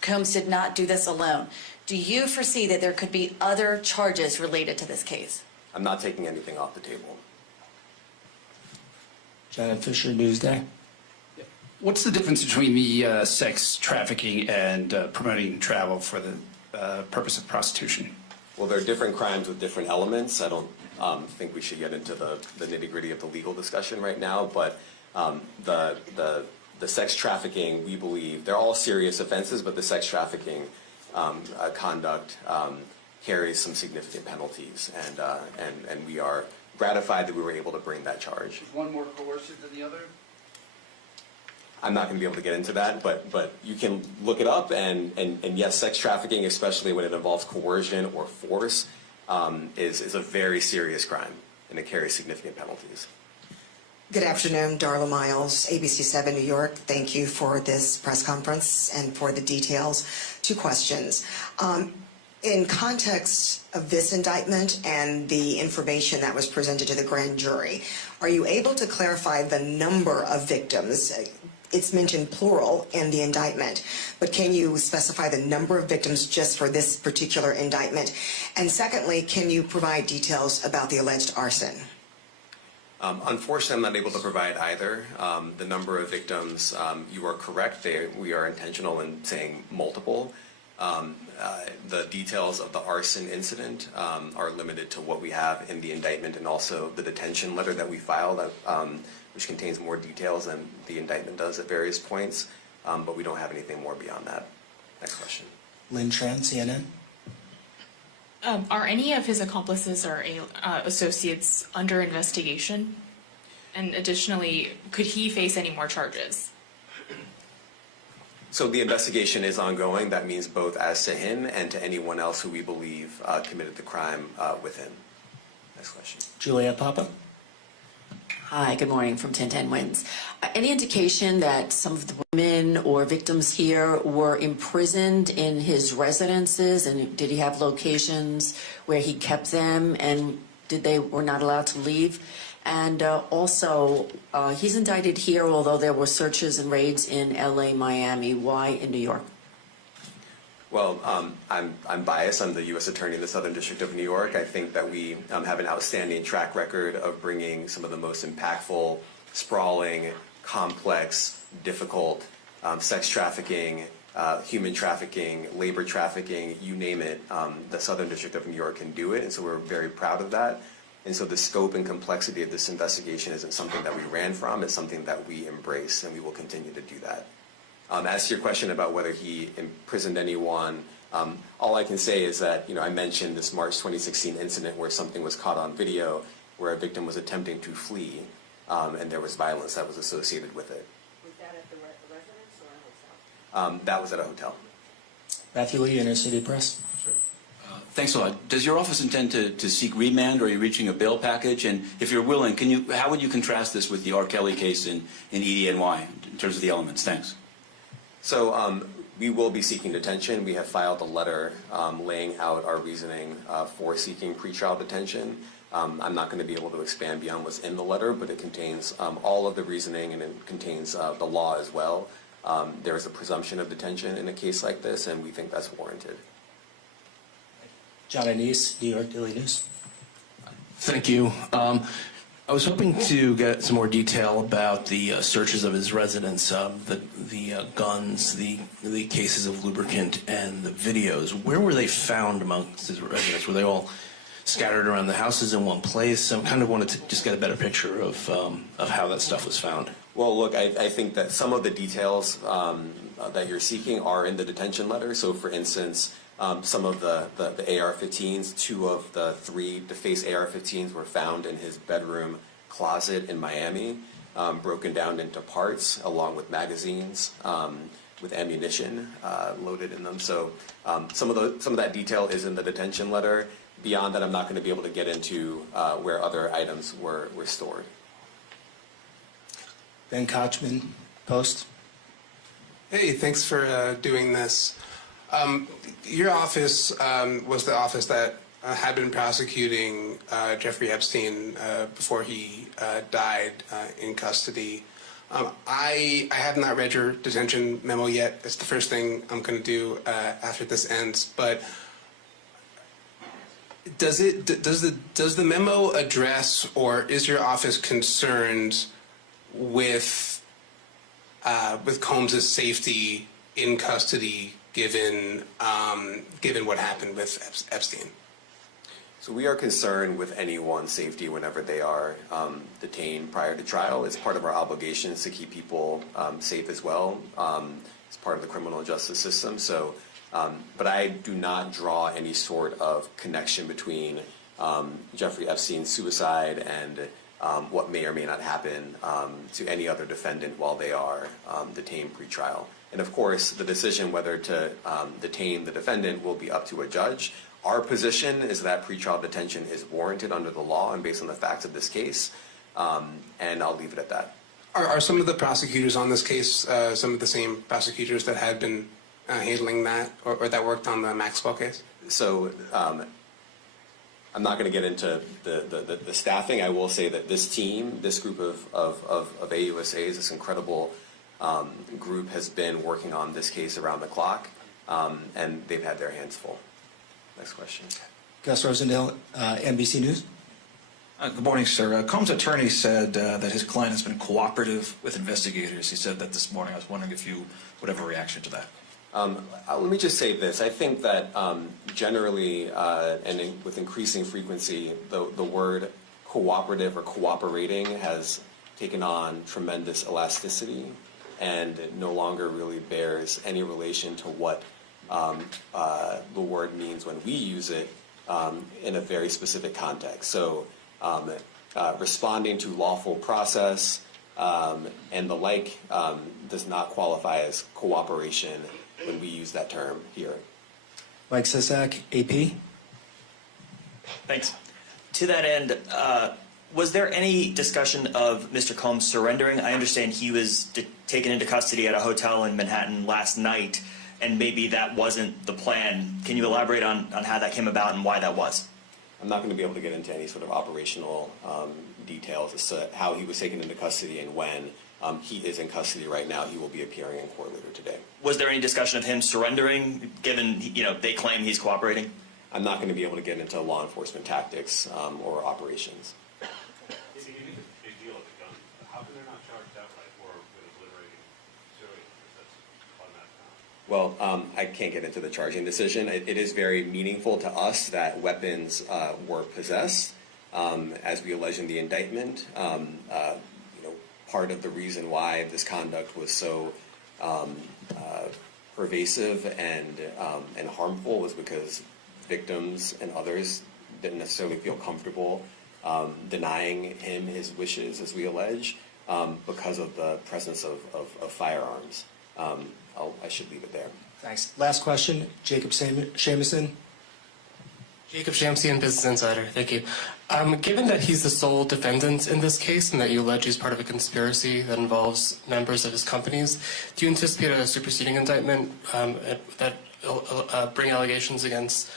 Combs did not do this alone. Do you foresee that there could be other charges related to this case? I'm not taking anything off the table. Janet Fisher, Newsday. What's the difference between the sex trafficking and promoting travel for the purpose of prostitution? Well, there are different crimes with different elements. I don't think we should get into the nitty-gritty of the legal discussion right now, but the sex trafficking, we believe, they're all serious offenses, but the sex trafficking conduct carries some significant penalties, and we are gratified that we were able to bring that charge. Is one more coercive than the other? I'm not going to be able to get into that, but you can look it up, and yes, sex trafficking, especially when it involves coercion or force, is a very serious crime, and it carries significant penalties. Good afternoon, Darla Miles, ABC 7 New York. Thank you for this press conference and for the details. Two questions. In context of this indictment and the information that was presented to the grand jury, are you able to clarify the number of victims? It's mentioned plural in the indictment, but can you specify the number of victims just for this particular indictment? And secondly, can you provide details about the alleged arson? Unfortunately, I'm not able to provide either. The number of victims, you are correct. We are intentional in saying multiple. The details of the arson incident are limited to what we have in the indictment and also the detention letter that we filed, which contains more details than the indictment does at various points, but we don't have anything more beyond that. Next question. Lynn Tran, CNN. Are any of his accomplices or associates under investigation? And additionally, could he face any more charges? So the investigation is ongoing. That means both as to him and to anyone else who we believe committed the crime with him. Next question. Juliet Papa. Hi, good morning from 1010 Wins. Any indication that some of the women or victims here were imprisoned in his residences, and did he have locations where he kept them, and were not allowed to leave? And also, he's indicted here, although there were searches and raids in LA, Miami. Why in New York? Well, I'm biased. I'm the U.S. Attorney in the Southern District of New York. I think that we have an outstanding track record of bringing some of the most impactful, sprawling, complex, difficult sex trafficking, human trafficking, labor trafficking, you name it. The Southern District of New York can do it, and so we're very proud of that. And so the scope and complexity of this investigation isn't something that we ran from. It's something that we embrace, and we will continue to do that. As to your question about whether he imprisoned anyone, all I can say is that, I mentioned this March 2016 incident where something was caught on video where a victim was attempting to flee, and there was violence that was associated with it. Was that at the residence or a hotel? That was at a hotel. Matthew Lee, Inner City Press. Thanks a lot. Does your office intend to seek remand, or are you reaching a bail package? And if you're willing, how would you contrast this with the R. Kelly case in EDNY in terms of the elements? Thanks. So we will be seeking detention. We have filed a letter laying out our reasoning for seeking pretrial detention. I'm not going to be able to expand beyond what's in the letter, but it contains all of the reasoning, and it contains the law as well. There is a presumption of detention in a case like this, and we think that's warranted. John Anise, New York Daily News. Thank you. I was hoping to get some more detail about the searches of his residence, the guns, the cases of lubricant, and the videos. Where were they found amongst his residence? Were they all scattered around the houses in one place? I kind of wanted to just get a better picture of how that stuff was found. Well, look, I think that some of the details that you're seeking are in the detention letter. So, for instance, some of the AR-15s, 2 of the 3 DeFace AR-15s were found in his bedroom closet in Miami, broken down into parts, along with magazines, with ammunition loaded in them. So some of that detail is in the detention letter. Beyond that, I'm not going to be able to get into where other items were stored. Ben Kochman, Post. Hey, thanks for doing this. Your office was the office that had been prosecuting Jeffrey Epstein before he died in custody. I have not read your detention memo yet. It's the first thing I'm going to do after this ends. But does the memo address, or is your office concerned with Combs' safety in custody, given what happened with Epstein? So we are concerned with anyone's safety whenever they are detained prior to trial. It's part of our obligations to keep people safe as well. It's part of the criminal justice system. So, but I do not draw any sort of connection between Jeffrey Epstein's suicide and what may or may not happen to any other defendant while they are detained pre-trial. And of course, the decision whether to detain the defendant will be up to a judge. Our position is that pretrial detention is warranted under the law and based on the facts of this case, and I'll leave it at that. Are some of the prosecutors on this case some of the same prosecutors that had been handling that, or that worked on the Maxwell case? So I'm not going to get into the staffing. I will say that this team, this group of AUSAs, this incredible group has been working on this case around the clock, and they've had their hands full. Next question. Gus Rosendale, NBC News. Good morning, sir. Combs' attorney said that his client has been cooperative with investigators. He said that this morning. I was wondering if you would have a reaction to that. Let me just say this. I think that generally with increasing frequency, the word cooperative or cooperating has taken on tremendous elasticity and no longer really bears any relation to what the word means when we use it in a very specific context. So responding to lawful process and the like does not qualify as cooperation when we use that term here. Mike Sisak, AP. Thanks. To that end, was there any discussion of Mr. Combs surrendering? I understand he was taken into custody at a hotel in Manhattan last night, and maybe that wasn't the plan. Can you elaborate on how that came about and why that was? I'm not going to be able to get into any sort of operational details as to how he was taken into custody and when. He is in custody right now. He will be appearing in court later today. Was there any discussion of him surrendering, given they claim he's cooperating? I'm not going to be able to get into law enforcement tactics or operations. If you make a big deal of the gun, how come they're not charged outright or with obliterating civilians? That's on that count. Well, I can't get into the charging decision. It is very meaningful to us that weapons were possessed, as we allege in the indictment. Part of the reason why this conduct was so pervasive and harmful was because victims and others didn't necessarily feel comfortable denying him his wishes, as we allege, because of the presence of firearms. I should leave it there. Thanks. Last question, Jacob Shamison. Jacob Shamsian, Business Insider. Thank you. Given that he's the sole defendant in this case and that you allege he's part of a conspiracy that involves members of his companies, do you anticipate a superseding indictment that bring allegations against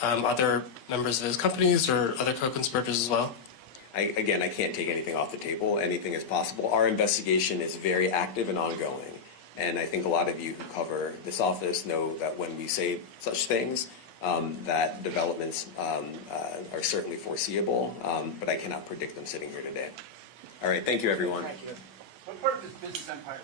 other members of his companies or other co-conspirators as well? I can't take anything off the table. Anything is possible. Our investigation is very active and ongoing. And I think a lot of you who cover this office know that when we say such things, that developments are certainly foreseeable, but I cannot predict them sitting here today. All right, thank you, everyone. Thank you. What part of his business empire